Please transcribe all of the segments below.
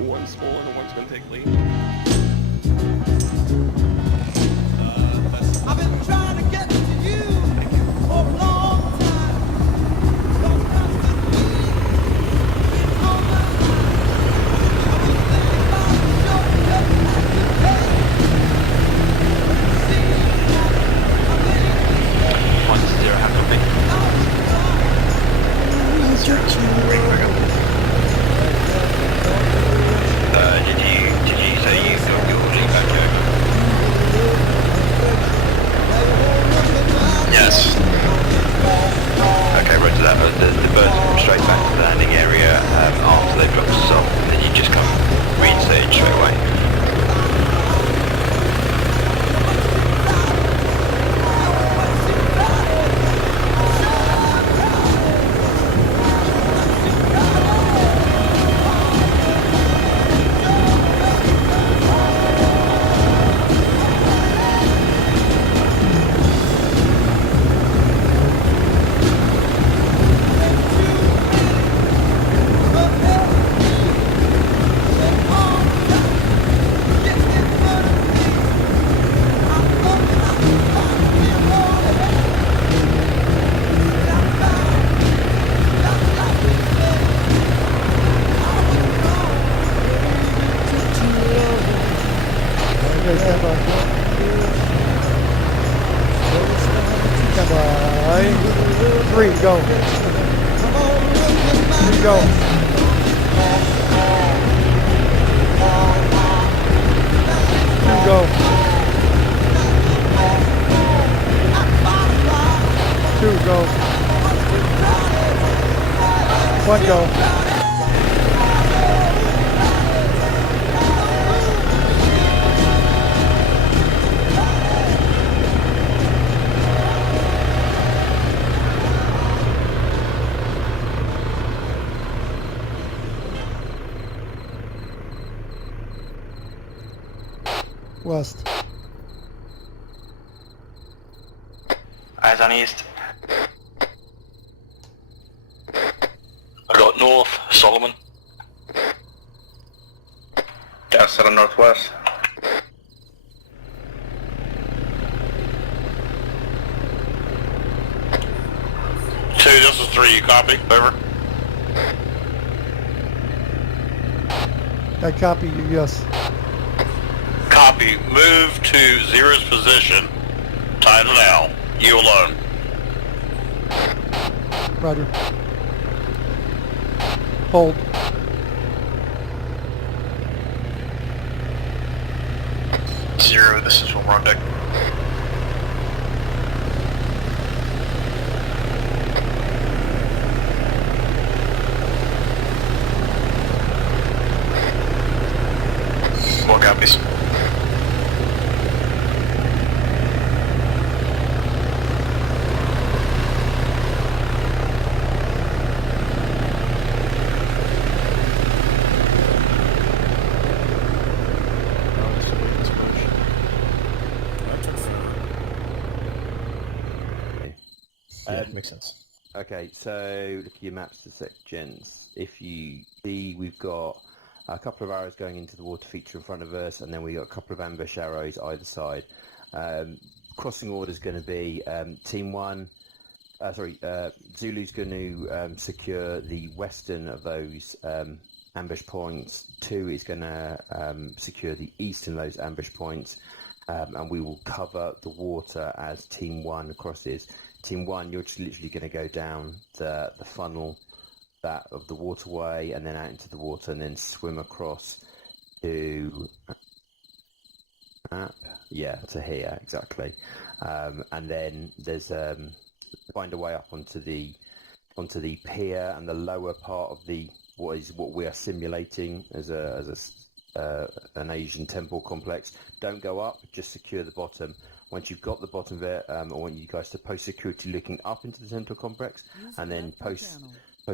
One's small and one's going to take lead. I've been trying to get to you for a long time. Don't constantly been on my mind. I've been thinking about the shortcut I could take. Seems like I've made mistakes. 1-0 handle me. Did you say you got your lead back, Joe? Yes. Okay, roger that. The birds come straight back to the landing area after they've dropped us off, and then you just come reinstate straight away. Three, go. Three, go. Two, go. Two, go. One, go. West. Eyes on east. I got north, Solomon. Gas to the northwest. Two, this is 3, you copy? Over. I copy you, yes. Copy. Move to 0's position. Title now. You alone. Roger. Hold. Zero, this is when we're on deck. What copies? Makes sense. Okay, so look at your maps to sections. If you see, we've got a couple of arrows going into the water feature in front of us, and then we've got a couple of ambush arrows either side. Crossing order is going to be Team 1, Zulu's going to secure the western of those ambush points. 2 is going to secure the eastern of those ambush points, and we will cover the water as Team 1 crosses. Team 1, you're just literally going to go down the funnel that of the waterway and then out into the water and then swim across to to here exactly, and then there's find a way up onto the pier and the lower part of the what we are simulating as an Asian temple complex. Don't go up, just secure the bottom. Once you've got the bottom of it, I want you guys to post security looking up into the temple complex, and then post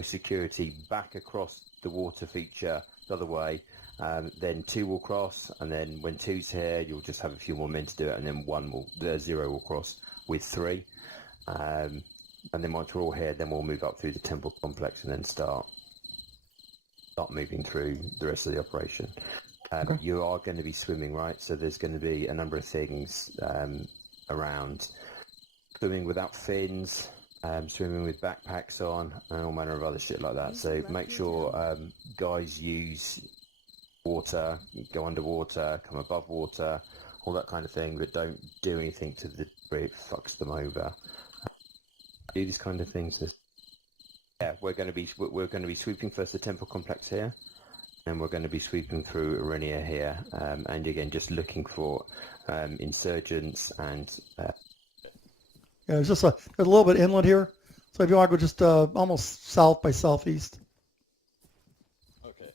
security back across the water feature the other way. Then 2 will cross, and then when 2's here, you'll just have a few more men to do it, and then 0 will cross with 3. And then once we're all here, then we'll move up through the temple complex and then start. start moving through the rest of the operation. You are going to be swimming, right? So there's going to be a number of things around. Swimming without fins, swimming with backpacks on, and all manner of other shit like that. So make sure guys use water, go underwater, come above water, all that kind of thing, but don't do anything to the degree it fucks them over. Do these kind of things. Yeah, we're going to be sweeping first the temple complex here, and we're going to be sweeping through Arenia here, and again just looking for insurgents and. Yeah, there's just there's a little bit inland here, so if you want to go just almost south by southeast. Okay.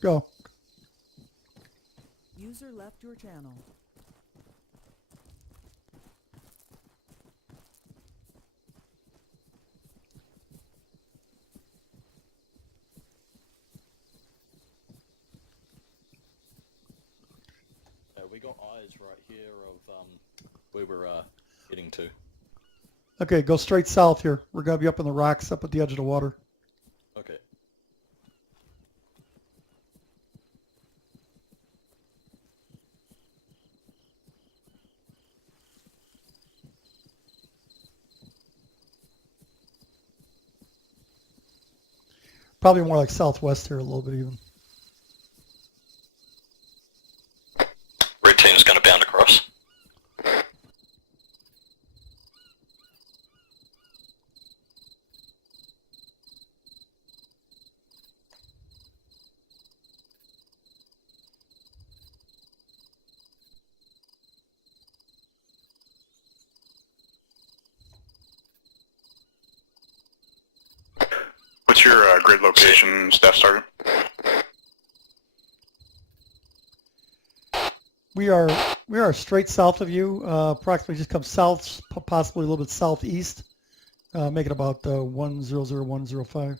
Go. User left your channel. We got eyes right here of where we're heading to. Okay, go straight south here. We're going to be up in the rocks up at the edge of the water. Okay. Probably more like southwest here a little bit even. Red team's going to bound across. What's your grid location, Staff Sergeant? We are straight south of you, approximately just come south, possibly a little bit southeast, make it about 100105.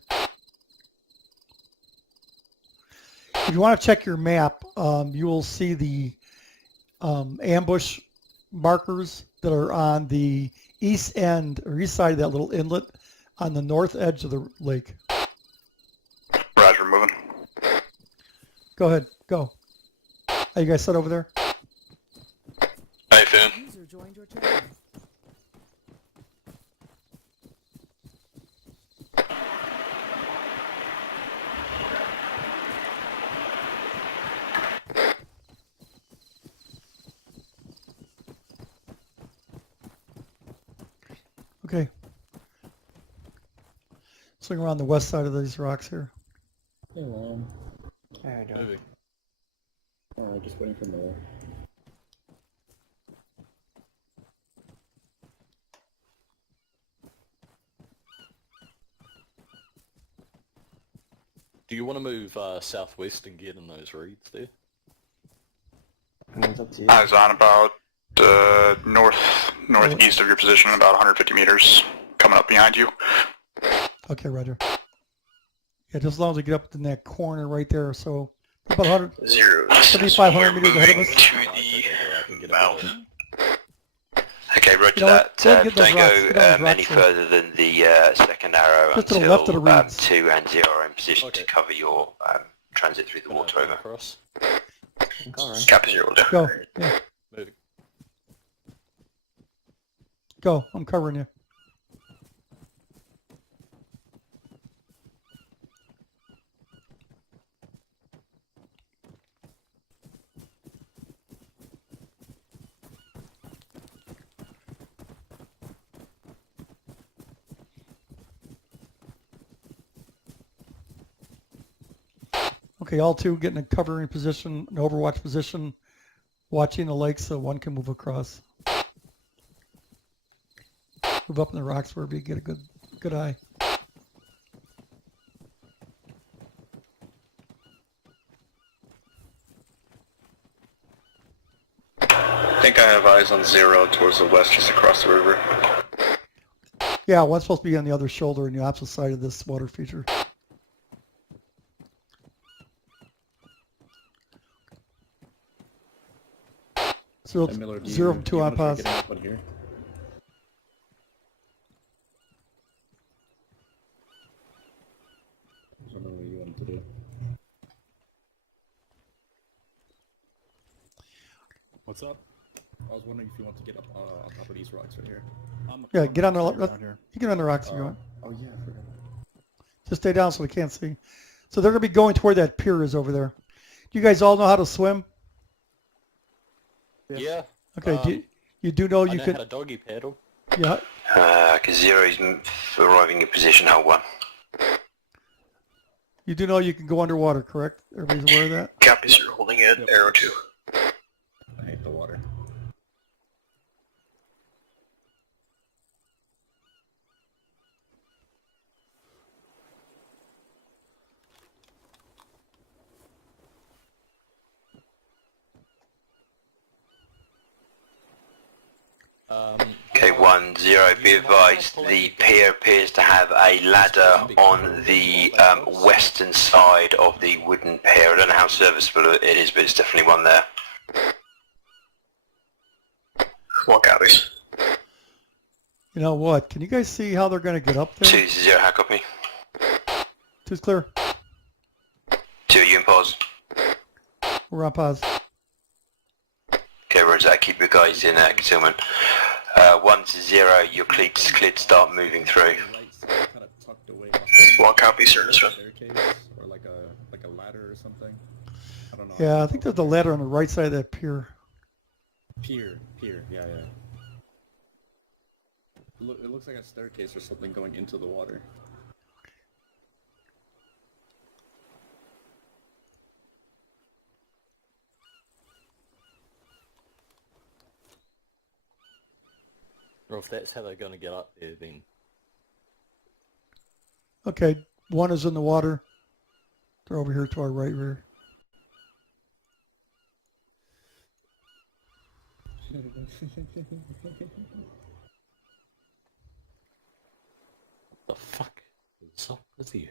If you want to check your map, you will see the ambush markers that are on the east end or east side of that little inlet on the north edge of the lake. Roger, moving. Go ahead, go. Are you guys set over there? Hey, Finn. User joined your channel. Okay. Swing around the west side of these rocks here. Hey, Ron. Moving. Just waiting for more. Do you want to move southwest and get in those reeds there? It's up to you. Eyes on about northeast of your position, about 150 meters, coming up behind you. Okay, Roger. Yeah, just as long as we get up in that corner right there, so about 100, 7,500 meters ahead of us. To the mountain. Okay, roger You know what? that. Go ahead and get Don't those rocks. Get go those any rocks there. further than the second arrow Just to the until left of the reeds. 2 and 0 are in position Okay. to cover your transit through the water over. Across. Copy 0 will do. Go. Yeah, Moving. go. I'm covering you. Okay, all two getting a covering position, an overwatch position, watching the lake so one can move across. Move up in the rocks where we get a good eye. I think I have eyes on 0 towards the west, just across the river. Yeah, one's supposed to be on the other shoulder on the opposite side of this water feature. Hey, Miller, do you, 0 from 2 do you on wanna try pause. getting up on here? I don't know what you want to do. What's up? I was wondering if you want to get up on top of these rocks right here. Yeah, get on the down here. you get on the rocks if you want. Oh yeah, I forgot. Just stay down so we can't see. So they're gonna be going toward that pier is over there. You guys all know how to swim? Yeah. Okay, you do know I you know can. how to doggy paddle. Yeah, Zero's arriving in position, hold 1. you do know you can go underwater, correct? Everybody's aware of that? Copy, sir. Holding it. Arrow 2. I hate the water. Okay, 1-0, be advised, the pier appears to have a ladder on the western side of the wooden pier. I don't know how serviceable it is, but it's definitely one there. 1 copies. You know what? Can you guys see how they're gonna get up there? 2-0, how copy? 2's clear. 2, you in pause. We're on pause. Okay, roger that, keep your guys in concealment. 1-0, your cleats cleared to start moving through. Right side kind of tucked away behind 1 copy, sir. This one. staircase or like a ladder or something. I don't know. Yeah, I think there's a ladder on the right side of that pier. Pier, yeah. It looks like a staircase or something going into the water. Or if that's how they're going to get up there, then Okay, 1 is in the water. They're over here to our right rear. the fuck is up with you?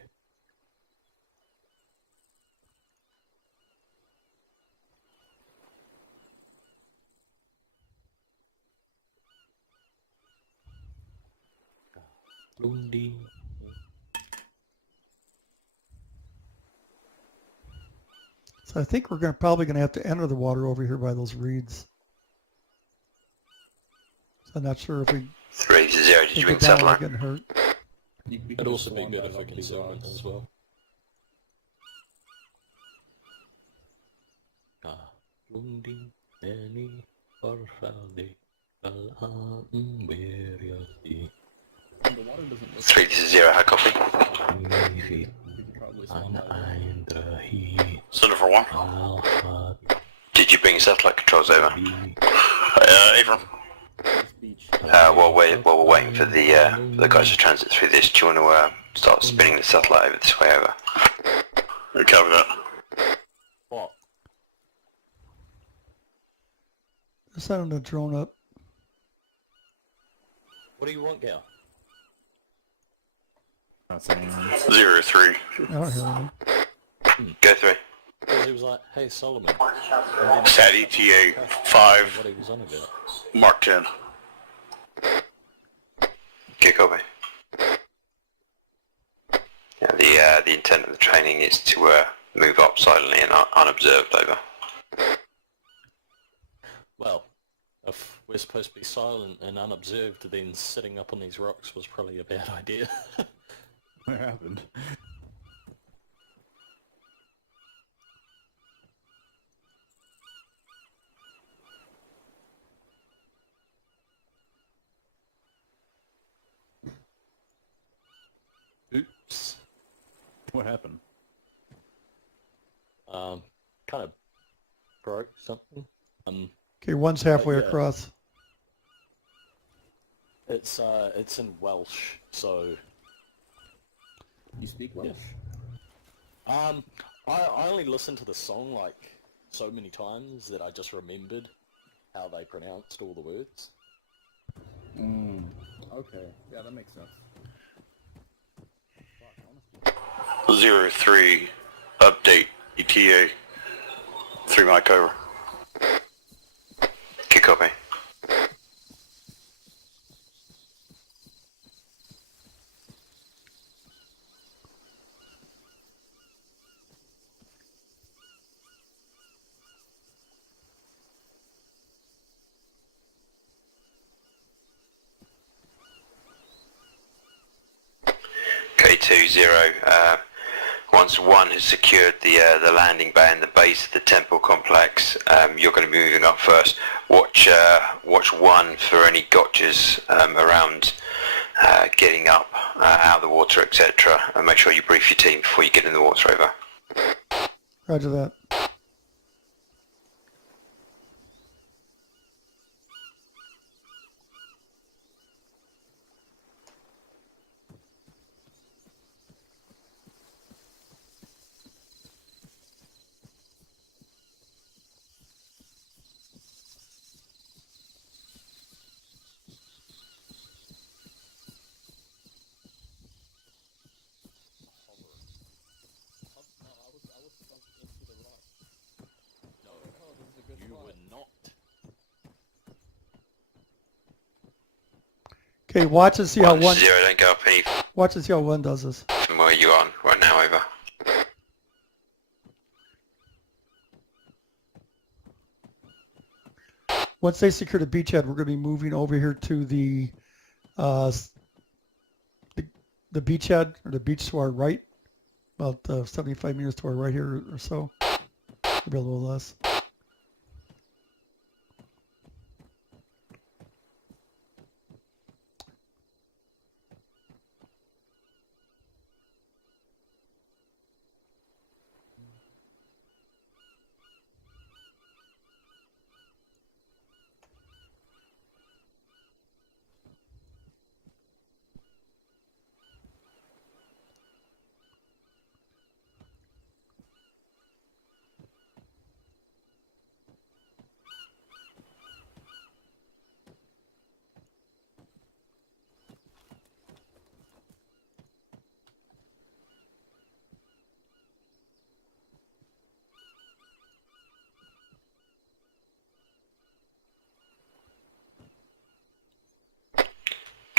Lundi. So I think we're probably gonna have to enter the water over here by those reeds. So I'm not sure if we 3-0, did you bring get down without satellite? getting hurt. You It'd can also be swan good dive if we up can these zoom in rocks. as well. Lundi, Eni, Farfaldi, Al-Amberiati. The water doesn't look 3-0, how copy? you could probably swan dive. Aindrahi, Center for 1. Alfad, Did you bring your satellite controls over? Avram. This beach. While we're waiting for the guys to transit through this, do you want to start spinning the satellite over this way over? Copy that. What? They're sending a drone up. What do you want, Gal? Not saying anything. 0-3. I don't hear anything. Go through. Because he was like, hey Solomon. Sat ETA 5, What he was on about. Mark 10. Okay, copy. Yeah, the intent of the training is to move up silently and unobserved over. Well, if we're supposed to be silent and unobserved, then sitting up on these rocks was probably a bad idea. What happened? Oops. What happened? Kind of broke something. Okay, 1's halfway yeah. across. It's in Welsh, so You speak Welsh? I only listened to the song like so many times that I just remembered how they pronounced all the words. Okay. Yeah, that makes sense. 0-3, update ETA. 3 mic over. Copy. K20, once one has secured the landing bay and the base of the temple complex, you're going to be moving up first. Watch one for any gotchas around getting up out of the water, etc. And make sure you brief your team before you get in the water. Over. Roger that. You were not. Okay, watch and see how one. 1-0, don't go up any Watch and see how one does this. from where you are right now. Over. Once they secure the beachhead, we're going to be moving over here to the beachhead or the beach to our right, about 75 meters to our right here or so. Maybe a little less.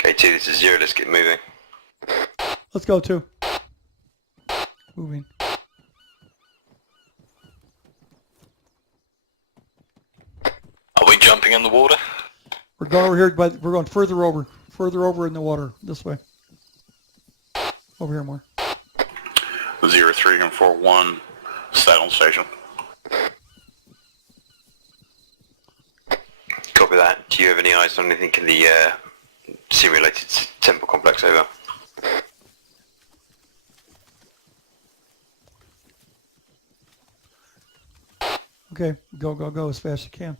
K2, this is 0. Let's get moving. Let's go too. Moving. Are we jumping in the water? We're going over here, but we're going further over in the water this way. Over here more. 03 and 41, sat on station. Copy that. Do you have any eyes on anything in the simulated temple complex? Over. Okay, go as fast as you can.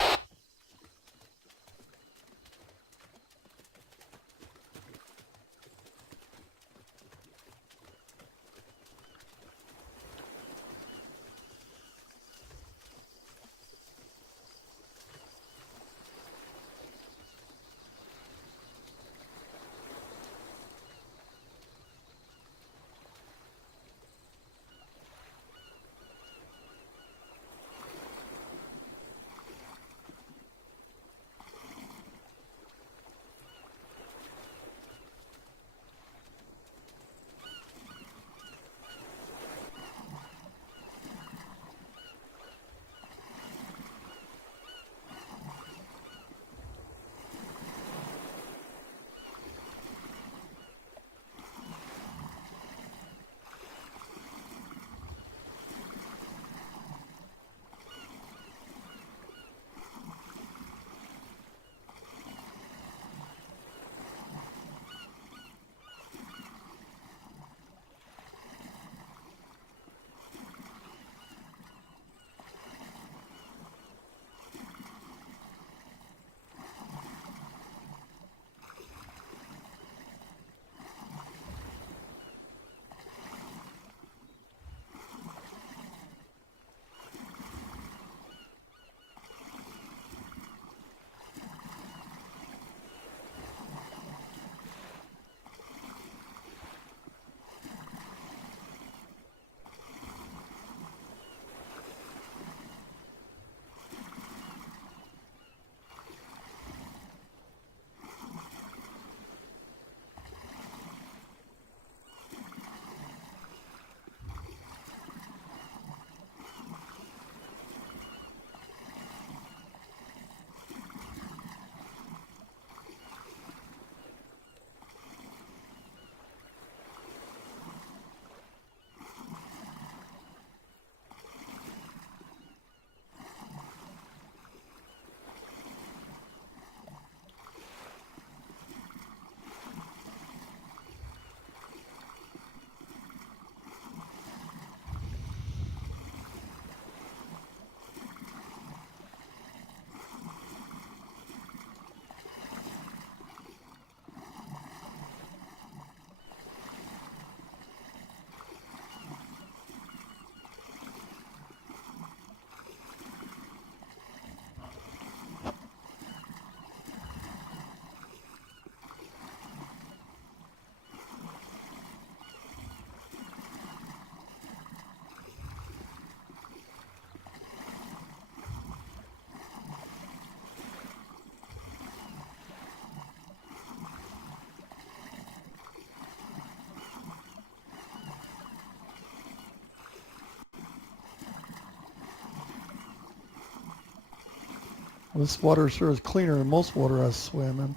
This water sure is cleaner than most water I swim in.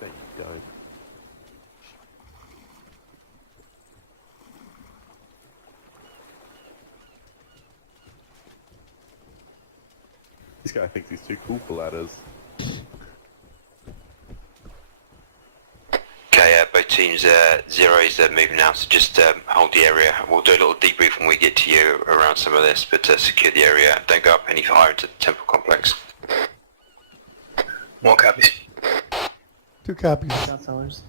There you go. This guy thinks he's too cool for ladders. Okay, both teams, zeros are moving now, so just hold the area. We'll do a little debrief when we get to you around some of this, but secure the area. Don't go up any higher into the temple complex. 1 copies. 2 copies. Sellers.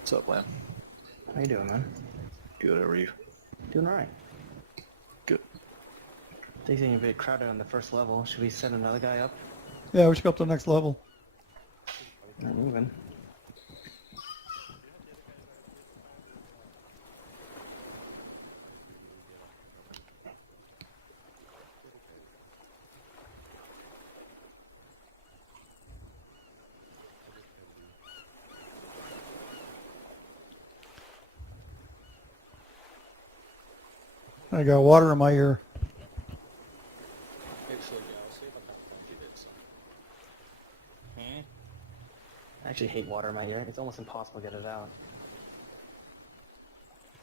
What's up, Lamb? How you doing, man? Good, how are you? Doing alright. Good. Things getting a bit crowded on the first level. Should we send another guy up? Yeah, we should go up to the next level. Not moving. I got water in my ear. Actually, yeah, I'll see if I can find you this. I actually hate water in my ear. It's almost impossible to get it out.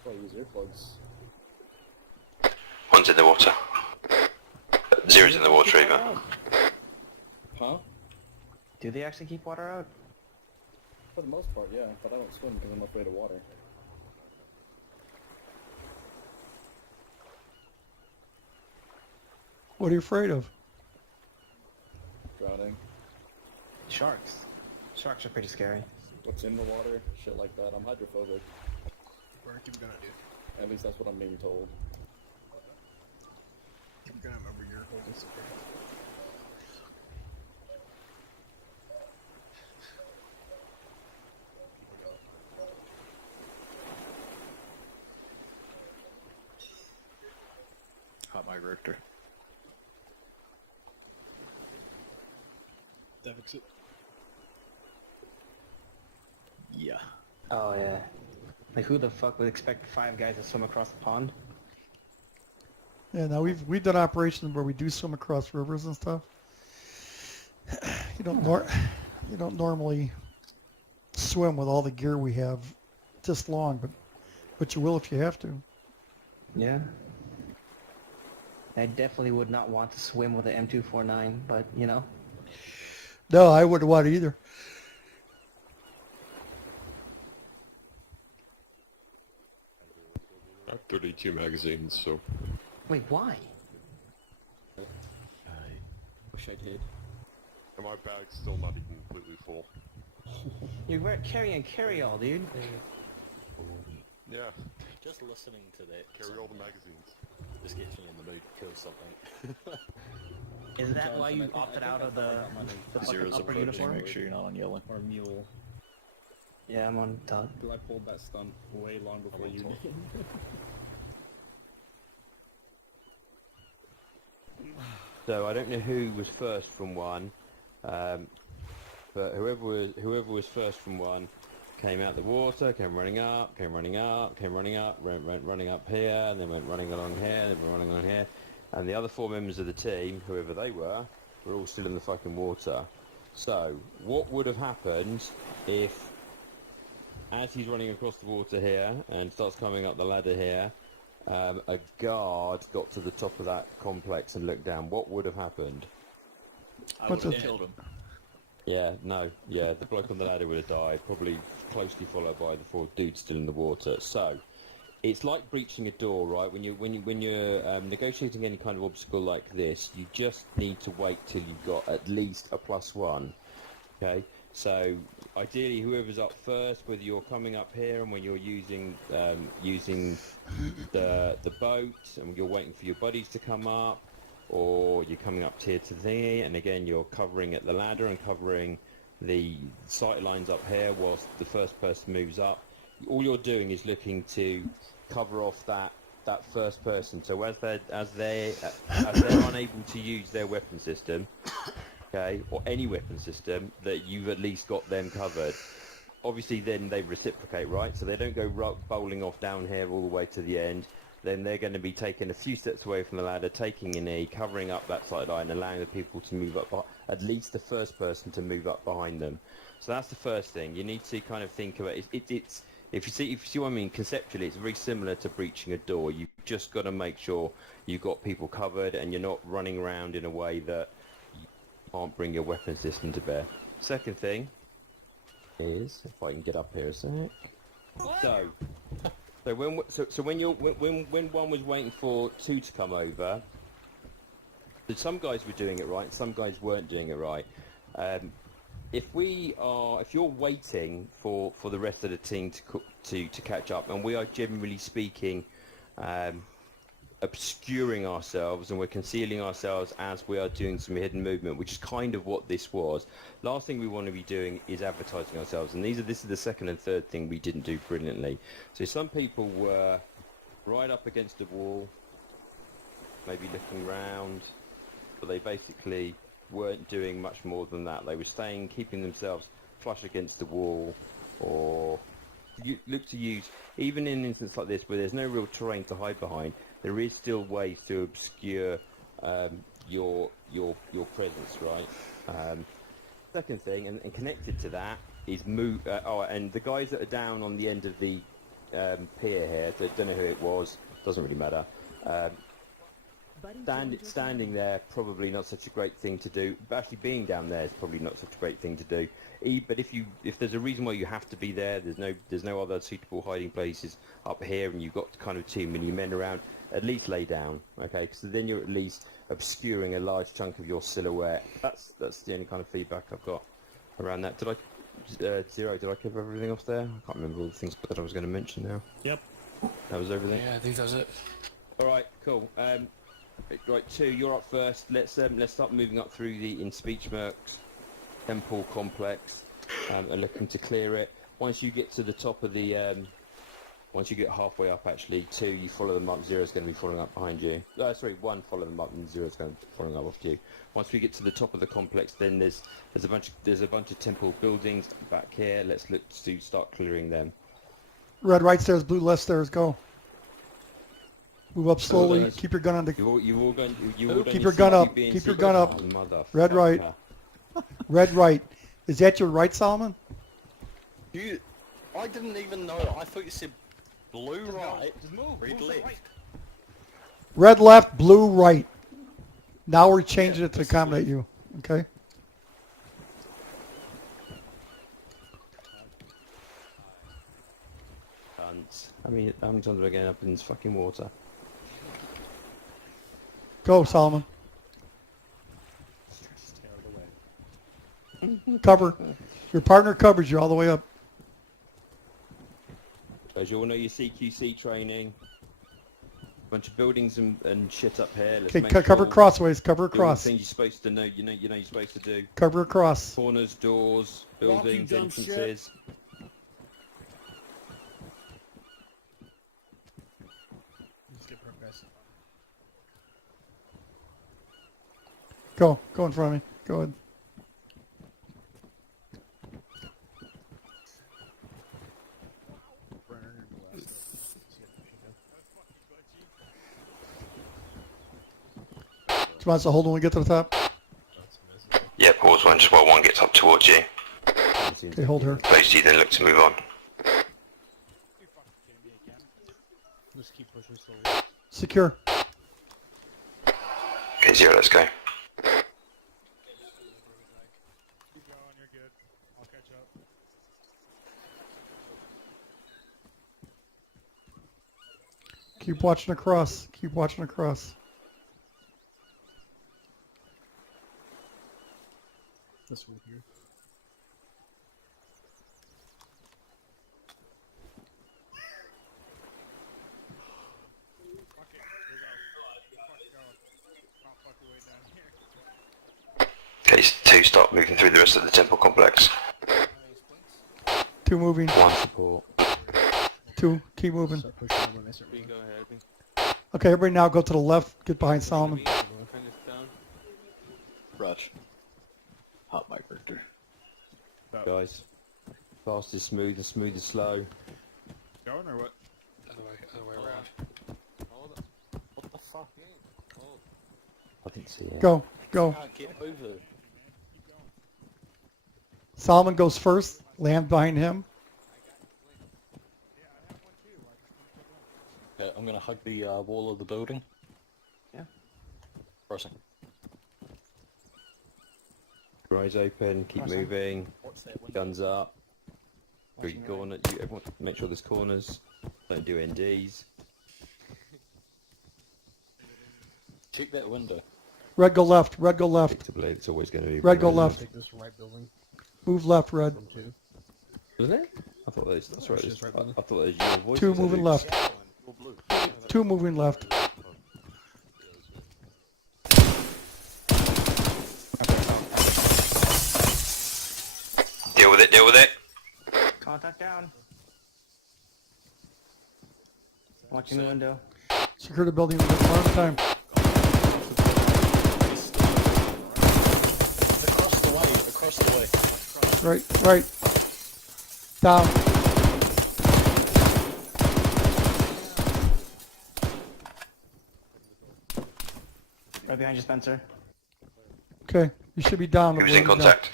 Probably use earplugs. 1's in the water. 0's in the water either. Huh? Do they actually keep water out? For the most part, yeah, but I don't swim because I'm afraid of water. What are you afraid of? Drowning. Sharks. Sharks are pretty scary. What's in the water? Shit like that. I'm hydrophobic. What are you gonna do? At least that's what I'm being told. I'm gonna remember your whole discipline. Hot mic Richter. That fix it. Yeah. Oh yeah. Like who the fuck would expect 5 guys to swim across the pond? Yeah, now we've done operations where we do swim across rivers and stuff. You don't normally swim with all the gear we have this long, but you will if you have to. Yeah. I definitely would not want to swim with an M249, but you know. No, I wouldn't want it either. I have 32 magazines, so... Wait, why? I wish I did. And my bag's still not even completely full. You're carrying carry-all, dude. Yeah, Just listening to that carry all the magazines. just gets me in the mood to kill something. Is that why you opted out of the fucking Zero's upper approaching, uniform? make sure you're not on yellow. Or mule. Yeah, I'm on top. Because I pulled that stunt way long before you did. So I don't know who was first from 1, but whoever was first from 1 came out the water, came running up, running up here, and then went running along here, then went running along here, and the other 4 members of the team, whoever they were all still in the fucking water. So what would have happened if, as he's running across the water here and starts climbing up the ladder here, a guard got to the top of that complex and looked down? What would have happened? I would have killed him. Yeah, no, yeah, the bloke on the ladder would have died, probably closely followed by the 4 dudes still in the water. So, it's like breaching a door, right? When you're negotiating any kind of obstacle like this, you just need to wait till you've got at least a +1. Okay, so ideally, whoever's up first, whether you're coming up here and when you're using the boat and you're waiting for your buddies to come up, or you're coming up here to the thingy, and again you're covering at the ladder and covering the sight lines up here whilst the first person moves up. All you're doing is looking to cover off that first person. So as they're unable to use their weapon system, okay, or any weapon system, that you've at least got them covered. Obviously, then they reciprocate, right? So they don't go bowling off down here all the way to the end. Then they're going to be taking a few steps away from the ladder, taking a knee, covering up that sideline, allowing the people to move up, at least the first person to move up behind them. So that's the first thing. You need to kind of think about it. It's if you see what I mean, conceptually, it's very similar to breaching a door. You've just got to make sure you've got people covered and you're not running around in a way that you can't bring your weapon system to bear. Second thing is, if I can get up here a sec. So when one was waiting for two to come over, some guys were doing it right, some guys weren't doing it right. If you're waiting for the rest of the team to catch up, and we are generally speaking obscuring ourselves and we're concealing ourselves as we are doing some hidden movement, which is kind of what this was. Last thing we want to be doing is advertising ourselves, and this is the second and third thing we didn't do brilliantly. So some people were right up against the wall, maybe looking round, but they basically weren't doing much more than that. They were keeping themselves flush against the wall, or you look to use, even in an instance like this where there's no real terrain to hide behind, there is still ways to obscure your presence, right? Second thing, and connected to that, is move. And the guys that are down on the end of the pier here, don't know who it was, doesn't really matter. Standing there, probably not such a great thing to do. But actually being down there is probably not such a great thing to do. But if there's a reason why you have to be there, there's no other suitable hiding places up here, and you've got kind of too many men around, at least lay down, okay? Because then you're at least obscuring a large chunk of your silhouette. That's the only kind of feedback I've got around that. Zero, did I cover everything else there? I can't remember all the things that I was going to mention now. Yep. That was everything? Yeah, I think that was it. Alright, cool. Right, 2, you're up first. Let's start moving up through the Speechmerks Temple complex and looking to clear it. Once you get to the top of the once you get halfway up, actually, 2, you follow them up. 0's going to be following up behind you. 1, follow them up, and 0's going to be following up after you. Once we get to the top of the complex, then there's a bunch of temple buildings back here. Let's look to start clearing them. Red right stairs, blue left stairs, go. Move up slowly. Keep your gun on the. Keep your gun up. Keep your gun up. Red right. Red right. Is that your right, Solomon? I didn't even know. I thought you said blue right, red left. Red left, blue right. Now we're changing it to accommodate you. Okay. I mean, how many times am I getting up in this fucking water? Go, Solomon. Cover. Your partner covers you all the way up. As you all know, your CQC training. Bunch of buildings and shit up here. Okay, cover crossways. Cover across. Things you're supposed to know. You know you're supposed to do. Cover across. Corners, doors, buildings, entrances. Go in front of me. Go ahead. Do you want us to hold when we get to the top? Yeah, pause one, just while one gets up towards you. Okay, hold her. Basically, then look to move on. Secure. Okay, 0, let's go. Keep watching across. Keep watching across. This one here. Case 2, stop moving through the rest of the temple complex. 2 moving. 1 support. 2. Keep moving. Start pushing them when they start moving. Okay, everybody now go to the left. Get behind Solomon. Raj. Hot mic Victor. Guys. Fast is smooth and smooth is slow. Going or what? Other way around. What the fuck? I didn't see it. Go. Go. Can't get over. Solomon goes first. Land behind him. Okay, I'm gonna hug the wall of the building. Yeah. Crossing. Eyes open, keep Crossing. moving. Guns up. Three Watching corner. You, everyone, make sure there's corners. Don't do NDs. Check that window. Red go left. Red go left. Stick to blue. It's always going to be. Red go blue, left. Take this right building. Move left, Red. From 2. Isn't it? I thought those. That's right. It's just right I building. thought that was your voice. 2 moving left. 2 moving left. Deal with it, deal with it. Contact down. Watching the window. Secure the building one at a time. Across the way, across the way. Right, right. Down. Right behind you, Spencer. Okay, you should be down. He was in contact.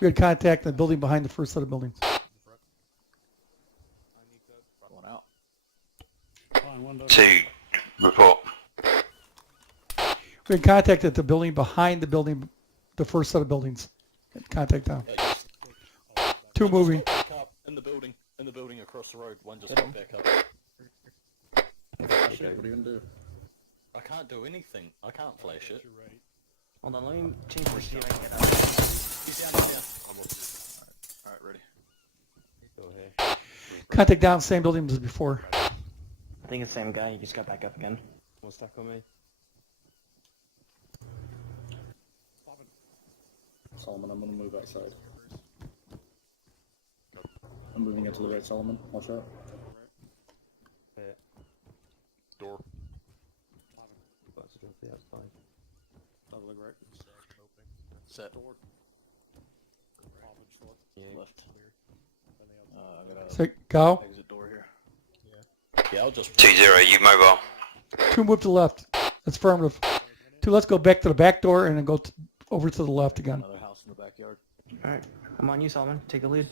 We had contact in the building behind the first set of buildings. One out. 2, report. We had contact at the building behind the building, the first set of buildings. Contact down. 2 moving. Back up in the building across the road. One just got back up. What are you gonna do? I can't do anything. I can't flash it. Hold on, let me change the see if I can get out. He's down, he's down. Alright, ready. Go ahead. Contact down, same building as before. I think it's the same guy, he just got back up again. One stuck on me. Solomon, I'm gonna move outside. I'm moving it to the right, Solomon. Watch out. Door. That's the outside. Right. Set. Yeah. Left. I gotta Say, go. exit door here. Yeah, I'll just... 2-0, you mobile. 2 move to the left. That's affirmative. 2, let's go back to the back door and then go over to the left again. Another house in the backyard. Alright, I'm on you, Solomon. Take the lead.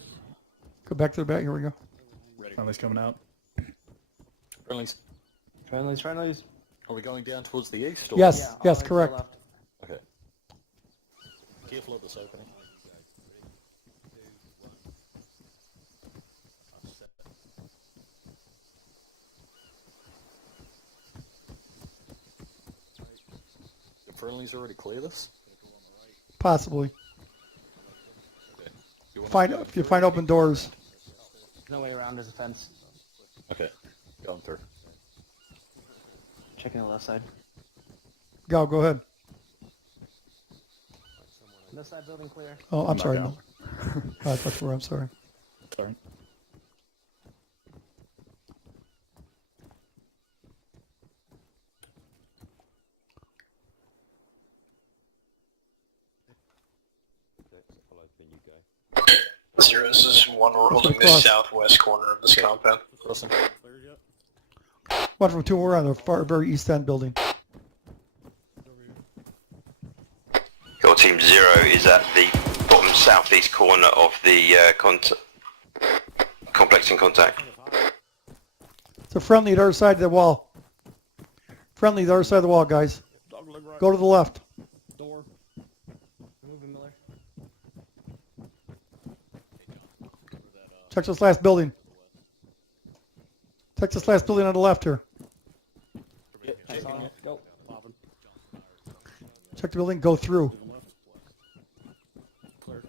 Go back to the back. Here we go. Ready. Friendly's coming out. Friendlies. Friendlies, friendlies. Are we going down towards the east? Or? Yes, Yeah, yes, to the correct. left. Okay. Careful of this opening. The friendlies already clear this? Possibly. Okay. You wanna Find go if you through? find open doors. No way around, there's a fence. Okay. Going through. Checking the left side. Go ahead. This side building clear. Oh, I'm Knock sorry. out. No. I thought you were. I'm sorry. Sorry. I'll open, you go. 0, this is 1, we're holding the Cross. southwest corner of this compound. Crossing. One from 2, we're on the far, very east end building. Your team 0 is at the bottom southeast corner of the complex in contact. It's a friendly at the other side of the wall. Friendly the other side of the wall, guys. Go to the left. Door. Moving, Miller. Check this last building. Check this last building on the left here. Yeah, I saw it. Go. Check the building, go through. Clear.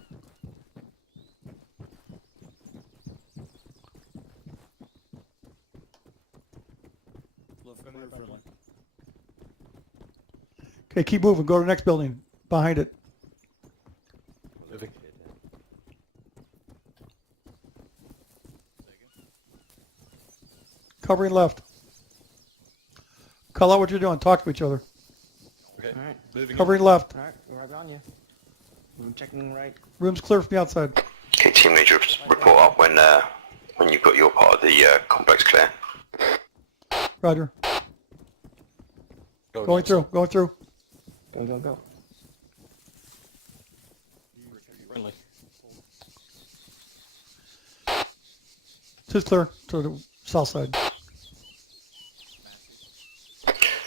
Left clear, friendly. Okay, keep moving. Go to the next building. Behind it. Covering left. Call out what you're doing. Talk to each other. Okay. All right. Moving Covering left. All right. We're right on you. I'm checking right. Room's clear from the outside. Okay, team leader, report up when you've got your part of the complex clear. Roger. Go Going next. through. Going through. Go, go, go. Friendly. Two's clear to the south side.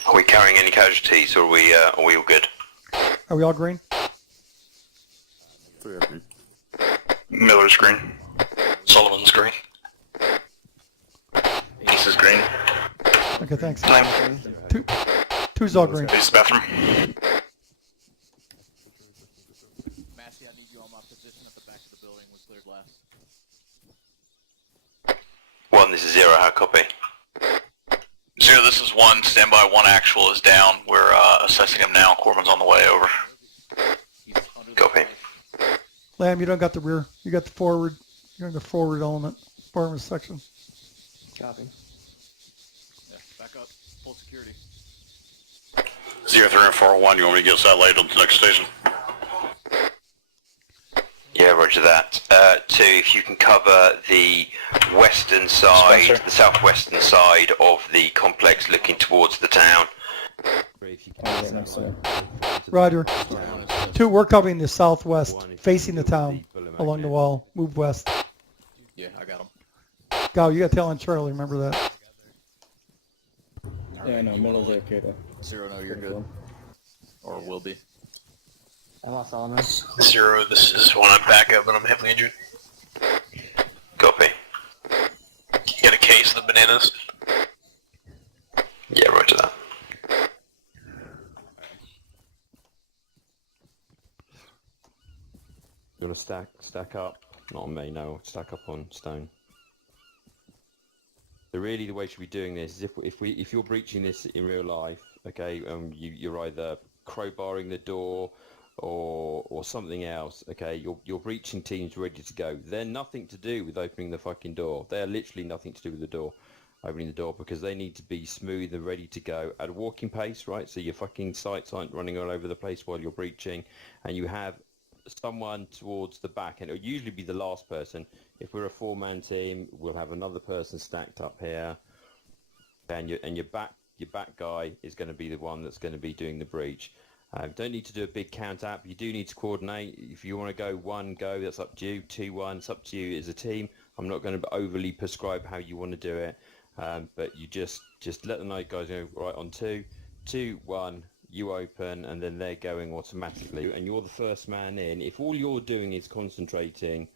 Are we carrying any casualties, or are we all good? Are we all green? Miller's green. Sullivan's green. East is green. Okay, thanks. Nine. Two's all green. East bathroom. Massey, I need you on my position at the back of the building. We cleared last. 1, this is 0, how copy? 0, this is 1. Standby 1 actual is down. We're assessing him now. Corbin's on the way over. Copy. Lamb, you don't got the rear. You got the forward. You're in the forward element. Forward section. Copy. Yeah, back up. Full security. 0, 3, and 4, 1. You want me to get us out later to the next station? Yeah, roger that. 2, if you can cover the western side, Spencer. the southwestern side of the complex looking towards the town. Roger. 2, we're covering the southwest, facing the town, along the wall. Move west. Yeah, I got him. Go, you got tail on Charlie, remember that. Yeah, no, Miller's okay though. 0, no, you're good. Or will be. I lost Solomon. 0, this is 1. I'm back up, but I'm heavily injured. Copy. Get a case of the bananas. Yeah, roger that. You want to stack up? Not on me, no. Stack up on stone. So really, the way we should be doing this is if you're breaching this in real life, okay, you're either crowbarring the door or something else, okay. Your breaching team's ready to go. They're nothing to do with opening the fucking door. They're literally nothing to do with the door, opening the door, because they need to be smooth and ready to go at a walking pace, right? So your fucking sights aren't running all over the place while you're breaching, and you have someone towards the back, and it'll usually be the last person. If we're a 4-man team, we'll have another person stacked up here, and your back guy is going to be the one that's going to be doing the breach. Don't need to do a big count up. You do need to coordinate. If you want to go 1 go, that's up to you. 2 1, it's up to you as a team. I'm not going to overly prescribe how you want to do it, but you just let the night guys go right on 2, 2, 1. You open, and then they're going automatically, and you're the first man in. If all you're doing is concentrating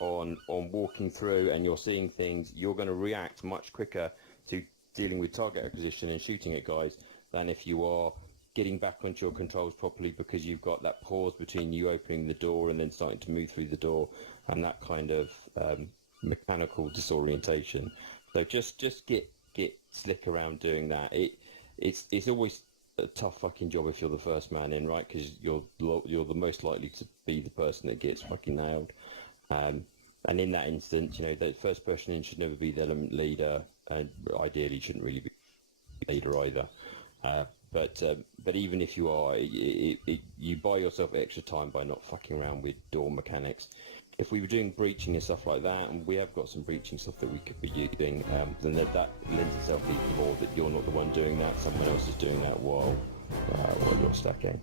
on walking through and you're seeing things, you're going to react much quicker to dealing with target acquisition and shooting at guys than if you are getting back onto your controls properly, because you've got that pause between you opening the door and then starting to move through the door, and that kind of mechanical disorientation. So just get slick around doing that. It's always a tough fucking job if you're the first man in, right? Because you're the most likely to be the person that gets fucking nailed. And in that instance, you know, the first person in should never be the element leader, and ideally shouldn't really be the leader either. But even if you are, you buy yourself extra time by not fucking around with door mechanics. If we were doing breaching and stuff like that, and we have got some breaching stuff that we could be using, then that lends itself even more that you're not the one doing that, someone else is doing that while you're stacking.